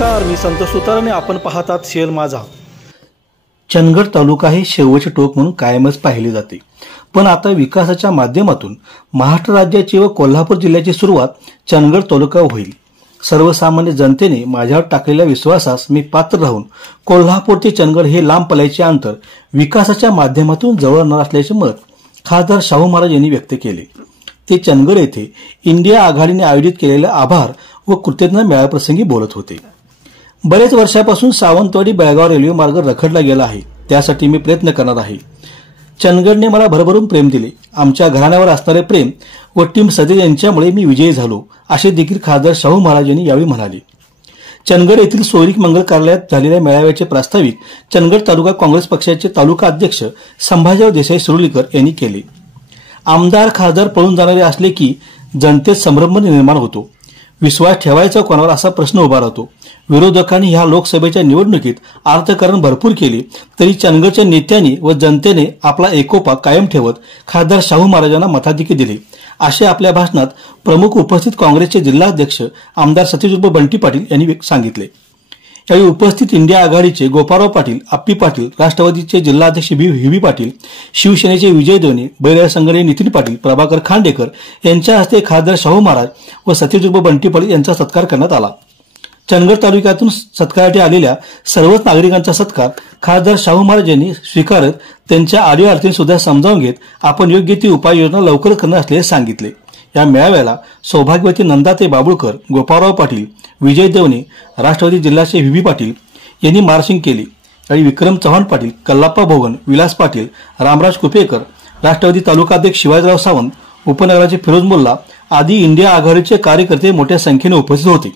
नमस्कार, मी संतोष सुतार आणि आपण पाहतात शेल माझा. चंदगड तालुका हे शेवटचे टोक म्हणून कायमच पाहिले जाते, पण आता विकासाच्या माध्यमातून महाराष्ट्र राज्याची व कोल्हापूर जिल्ह्याची सुरुवात चंदगड तालुका होईल. सर्वसामान्य जनतेने माझ्यावर टाकलेल्या विश्वासास मी पात्र राहून कोल्हापूर ते चंदगड हे लांब पल्ल्याचे अंतर विकासाच्या माध्यमातून जवळ न असल्याचे मत खासदार शाहू महाराज यांनी व्यक्त केले. ते चंदगड येथे इंडिया आघाडीने आयोजित केलेल्या आभार व कृतज्ञता मेळाव्याप्रसंगी बोलत होते. बरेच वर्षापासून सावंतवाडी बेळगाव रेल्वे मार्ग रखडला गेला आहे, त्यासाठी मी प्रयत्न करणार आहे. चंदगडने मला भरभरून प्रेम दिले. आमच्या घराण्यावर असणारे प्रेम व टीम सदे यांच्यामुळे मी विजयी झालो, असे देखील खासदार शाहू महाराज यांनी यावेळी म्हणाले. चंदगड येथील सोयरीक मंगल कार्यालयात झालेल्या मेळाव्याचे प्रास्ताविक चंदगड तालुका काँग्रेस पक्षाचे तालुका अध्यक्ष संभाजीराव देसाई सुरुलीकर यांनी केले. आमदार खासदार पळून जाणारे असले की जनतेत संभ्रम निर्माण होतो. विश्वास ठेवायचा कोणावर असा प्रश्न उभा राहतो. विरोधकांनी ह्या लोकसभेच्या निवडणुकीत अर्थकारण भरपूर केले तरी चंदगडच्या नेत्यांनी व जनतेने आपला एकोपा कायम ठेवत खासदार शाहू महाराजांना मताधिक्य दिले, असे आपल्या भाषणात प्रमुख उपस्थित काँग्रेसचे जिल्हाध्यक्ष आमदार सतीश बंटी पाटील यांनी सांगितले. यावेळी उपस्थित इंडिया आघाडीचे गोपाळराव पाटील, अप्पी पाटील, राष्ट्रवादीचे जिल्हाध्यक्ष व्ही पाटील, शिवसेनेचे विजय दोने, बैलगाडा संघटनेचे नितीन पाटील, प्रभाकर खांडेकर यांच्या हस्ते खासदार शाहू महाराज व सतीश बंटी पाटील यांचा सत्कार करण्यात आला. चंदगड तालुक्यातून सत्कारासाठी आलेल्या सर्वच नागरिकांचा सत्कार खासदार शाहू महाराज यांनी स्वीकारत त्यांच्या अडीअडचणी सुद्धा समजावून घेत आपण योग्य ती उपाययोजना लवकर करणार असल्याचे सांगितले. या मेळाव्याला सौभाग्यवती नंदाताई बाबुळकर, गोपाळराव पाटील, विजय देवणे, राष्ट्रवादी जिल्ह्याचे व्ही पाटील यांनी मार्चिंग केली. यावेळी विक्रम चव्हाण पाटील, कल्लाप्पा भोगन, विलास पाटील, रामराज कुपेकर, राष्ट्रवादी तालुका अध्यक्ष शिवाजीराव सावंत, उपनगराचे फिरोज मुल्ला आदी इंडिया आघाडीचे कार्यकर्ते मोठ्या संख्येने उपस्थित होते.